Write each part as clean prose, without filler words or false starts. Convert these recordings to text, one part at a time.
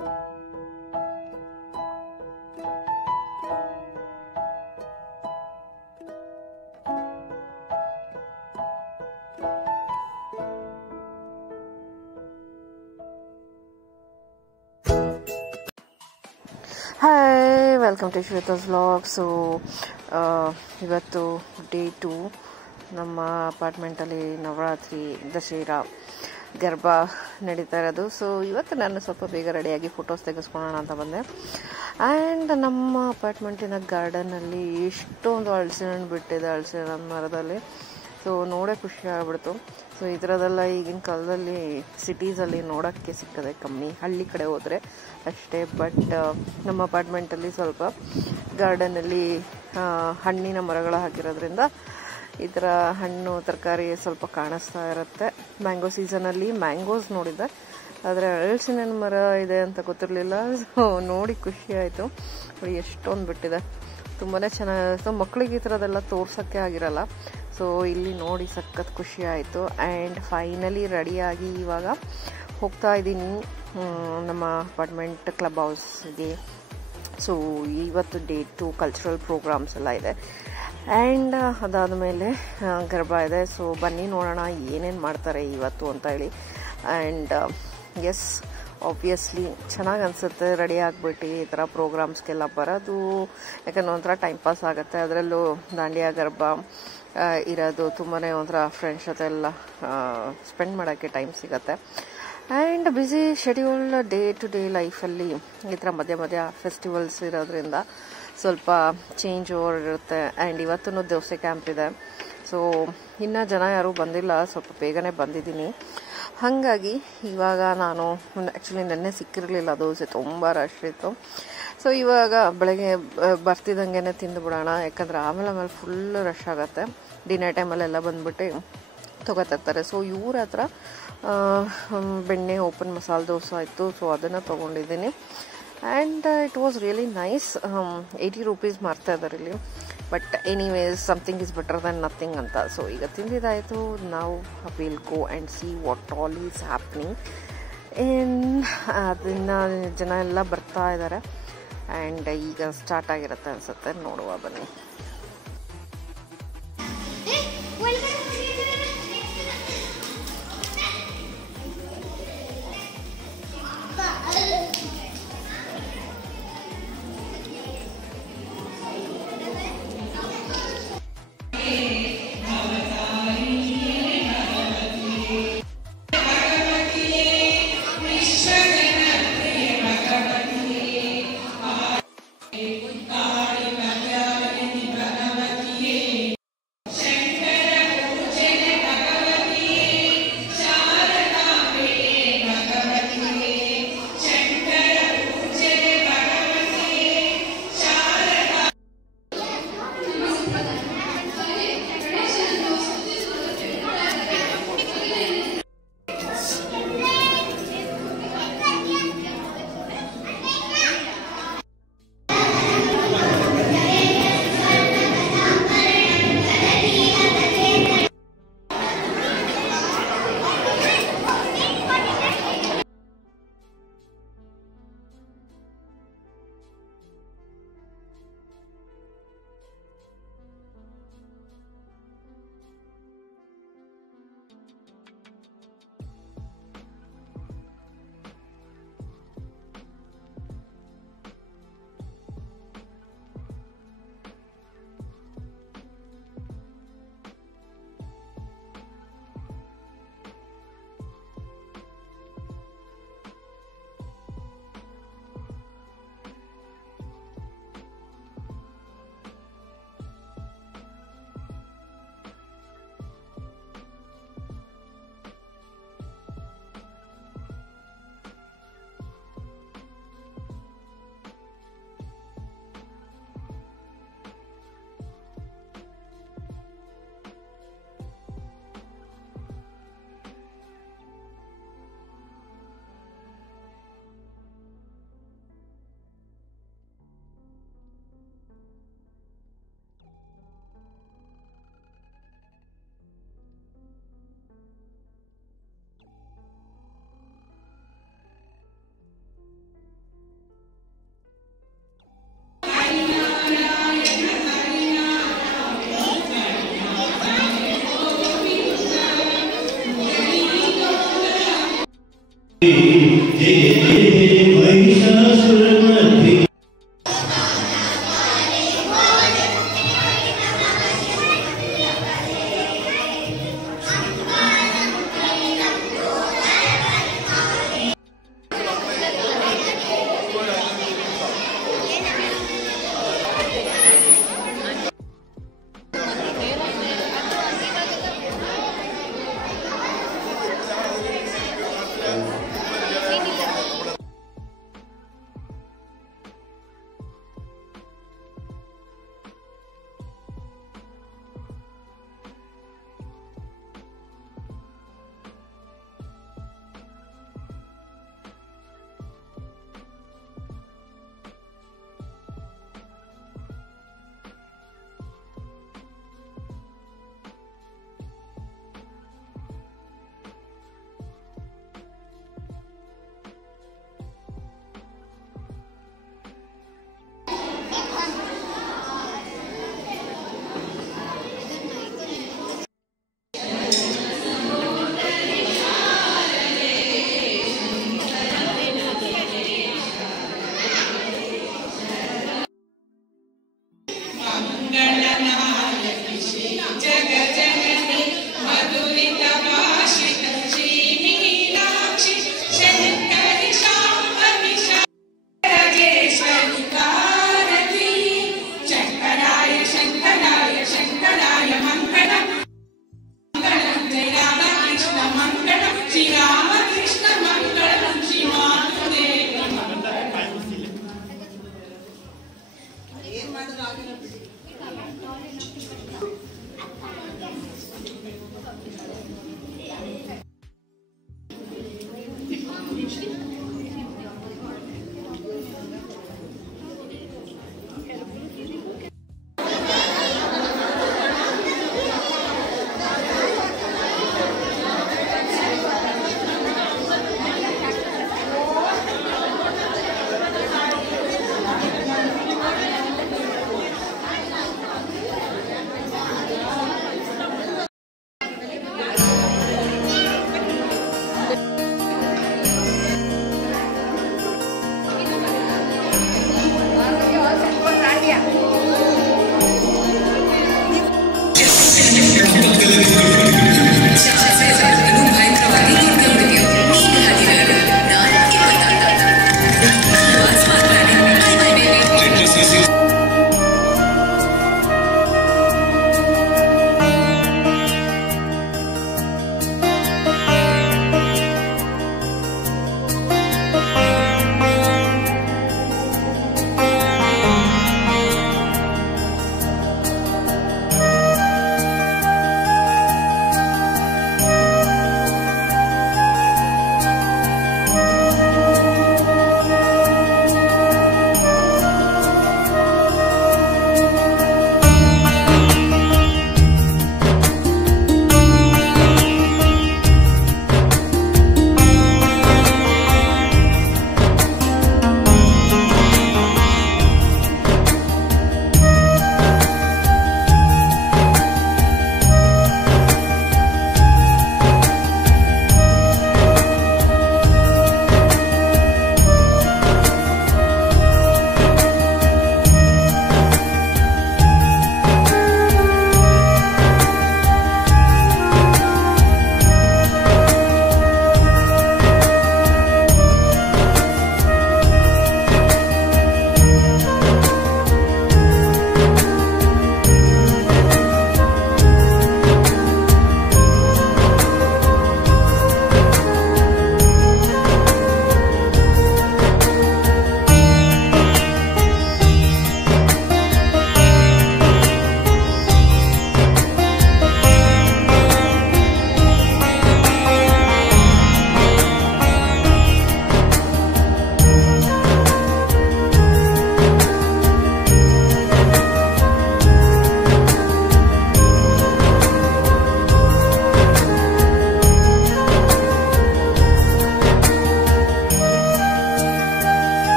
Hi, welcome to Shweta's vlog. So ಇವತ್ತು day 2 ನಮ್ಮ ಅಪಾರ್ಟ್ಮೆಂಟಲ್ಲಿ ನವರಾತ್ರಿ ದಸರಾ ಗರ್ಭ ನಡೀತಾ ಇರೋದು. ಸೊ ಇವತ್ತು ನಾನು ಸ್ವಲ್ಪ ಬೇಗ ರೆಡಿಯಾಗಿ ಫೋಟೋಸ್ ತೆಗೆಸ್ಕೊಳ್ಳೋಣ ಅಂತ ಬಂದೆ. ಆ್ಯಂಡ್ ನಮ್ಮ ಅಪಾರ್ಟ್ಮೆಂಟಿನ ಗಾರ್ಡನಲ್ಲಿ ಎಷ್ಟೊಂದು ಹಲಸಿನ ಹಣ್ಣು ಬಿಟ್ಟಿದೆ, ಹಲಸಿನ ಹಣ್ಣು ಮರದಲ್ಲಿ. ಸೊ ನೋಡೇ ಖುಷಿ ಆಗ್ಬಿಡ್ತು. ಸೊ ಈ ಥರದೆಲ್ಲ ಈಗಿನ ಕಾಲದಲ್ಲಿ ಸಿಟೀಸಲ್ಲಿ ನೋಡೋಕ್ಕೆ ಸಿಕ್ಕದೆ ಕಮ್ಮಿ, ಹಳ್ಳಿ ಕಡೆ ಹೋದರೆ ಅಷ್ಟೇ. ಬಟ್ ನಮ್ಮ ಅಪಾರ್ಟ್ಮೆಂಟಲ್ಲಿ ಸ್ವಲ್ಪ ಗಾರ್ಡನಲ್ಲಿ ಹಣ್ಣಿನ ಮರಗಳು ಹಾಕಿರೋದ್ರಿಂದ ಈ ಥರ ಹಣ್ಣು ತರಕಾರಿ ಸ್ವಲ್ಪ ಕಾಣಿಸ್ತಾ ಇರುತ್ತೆ. ಮ್ಯಾಂಗೋ ಸೀಸನಲ್ಲಿ ಮ್ಯಾಂಗೋಸ್ ನೋಡಿದ್ದೆ, ಆದರೆ ಹಲಸಿನ ಮರ ಇದೆ ಅಂತ ಗೊತ್ತಿರಲಿಲ್ಲ. ಸೊ ನೋಡಿ ಖುಷಿ ಆಯಿತು. ಎಷ್ಟೊಂದು ಬಿಟ್ಟಿದೆ, ತುಂಬಾ ಚೆನ್ನಾಗಿತ್ತು. ಮಕ್ಕಳಿಗೆ ಈ ಥರದ್ದೆಲ್ಲ ತೋರ್ಸೋಕ್ಕೆ ಆಗಿರಲ್ಲ. ಸೊ ಇಲ್ಲಿ ನೋಡಿ ಸಖತ್ ಖುಷಿ ಆಯಿತು. ಆ್ಯಂಡ್ ಫೈನಲಿ ರೆಡಿಯಾಗಿ ಇವಾಗ ಹೋಗ್ತಾ ಇದ್ದೀನಿ ನಮ್ಮ ಅಪಾರ್ಟ್ಮೆಂಟ್ ಕ್ಲಬ್ ಹೌಸ್ಗೆ. ಸೊ ಇವತ್ತು ಡೇ 2 ಕಲ್ಚರಲ್ ಪ್ರೋಗ್ರಾಮ್ಸ್ ಎಲ್ಲ ಇದೆ. ಆ್ಯಂಡ್ ಅದಾದಮೇಲೆ ಗರ್ಭ ಇದೆ. ಸೊ ಬನ್ನಿ ನೋಡೋಣ ಏನೇನು ಮಾಡ್ತಾರೆ ಇವತ್ತು ಅಂತ ಹೇಳಿ. ಆ್ಯಂಡ್ ಎಸ್, ಆಬ್ವಿಯಸ್ಲಿ ಚೆನ್ನಾಗಿ ಅನಿಸುತ್ತೆ ರೆಡಿ ಆಗಿಬಿಟ್ಟು ಈ ಥರ ಪ್ರೋಗ್ರಾಮ್ಸ್ಗೆಲ್ಲ ಬರೋದು. ಯಾಕಂದ್ರೆ ಒಂಥರ ಟೈಮ್ ಪಾಸ್ ಆಗುತ್ತೆ. ಅದರಲ್ಲೂ ದಾಂಡಿಯಾ ಗರ್ಭ ಇರೋದು ತುಂಬಾ ಒಂಥರ ಫ್ರೆಂಡ್ಸ್ ಜೊತೆ ಎಲ್ಲ ಸ್ಪೆಂಡ್ ಮಾಡೋಕ್ಕೆ ಟೈಮ್ ಸಿಗುತ್ತೆ. And busy schedule day to day ಲೈಫಲ್ಲಿ ಈ ಥರ ಮಧ್ಯ ಮಧ್ಯ ಫೆಸ್ಟಿವಲ್ಸ್ ಇರೋದ್ರಿಂದ ಸ್ವಲ್ಪ ಚೇಂಜ್ ಓವರ್ ಇರುತ್ತೆ. ಆ್ಯಂಡ್ ಇವತ್ತೂ ದೋಸೆ ಕ್ಯಾಂಪ್ ಇದೆ. ಸೊ ಇನ್ನೂ ಜನ ಯಾರೂ ಬಂದಿಲ್ಲ, ಸ್ವಲ್ಪ ಬೇಗನೆ ಬಂದಿದ್ದೀನಿ. ಹಾಗಾಗಿ ಇವಾಗ ನಾನು ಆ್ಯಕ್ಚುಲಿ ನೆನ್ನೆ ಸಿಕ್ಕಿರಲಿಲ್ಲ, ದೋಸೆ ತುಂಬ ರಶ್ ಇತ್ತು. ಸೊ ಇವಾಗ ಬೆಳಗ್ಗೆ ಬರ್ತಿದ್ದಂಗೆ ತಿಂದುಬಿಡೋಣ, ಯಾಕಂದರೆ ಆಮೇಲೆ ಫುಲ್ ರಶ್ ಆಗುತ್ತೆ. ಡಿನ್ನರ್ ಟೈಮಲ್ಲೆಲ್ಲ ಬಂದುಬಿಟ್ಟು ತೊಗೋತಿರ್ತಾರೆ. ಸೊ ಇವ್ರ ಹತ್ರ ಬೆಣ್ಣೆ ಓಪನ್ ಮಸಾಲೆ ದೋಸೆ ಇತ್ತು. ಸೊ ಅದನ್ನು ತೊಗೊಂಡಿದ್ದೀನಿ. And it was really nice. 80 rupees ಮಾರ್ತಾ ಇದ್ದಾರೆ ಇಲ್ಲಿ. But anyways, something is better than nothing ಅಂತ. ಸೊ ಈಗ ತಿಂದಿದ್ದಾಯಿತು. ನಾವು will go and see what all is happening. ಅದನ್ನು ಜನ ಎಲ್ಲ ಬರ್ತಾ ಇದ್ದಾರೆ. ಆ್ಯಂಡ್ ಈಗ ಸ್ಟಾರ್ಟ್ ಆಗಿರುತ್ತೆ ಅನಿಸುತ್ತೆ, ನೋಡುವ ಬನ್ನಿ.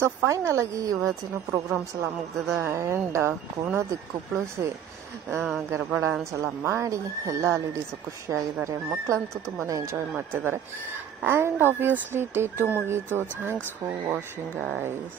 ಸೊ ಫೈನಲ್ ಆಗಿ ಇವತ್ತಿನ ಪ್ರೋಗ್ರಾಮ್ಸ್ ಎಲ್ಲ ಮುಗ್ದಿದೆ. ಆ್ಯಂಡ್ ಕೋಣದ ಕುಪ್ಪಳಿಸಿ ಗರ್ಭ ಡ್ಯಾನ್ಸ್ ಎಲ್ಲ ಮಾಡಿ ಎಲ್ಲ ಲೇಡೀಸು ಖುಷಿಯಾಗಿದ್ದಾರೆ. ಮಕ್ಕಳಂತೂ ತುಂಬಾ ಎಂಜಾಯ್ ಮಾಡ್ತಿದ್ದಾರೆ. ಆ್ಯಂಡ್ ಆಬ್ವಿಯಸ್ಲಿ ಡೇ 2 ಮುಗೀತು. Thanks for watching guys.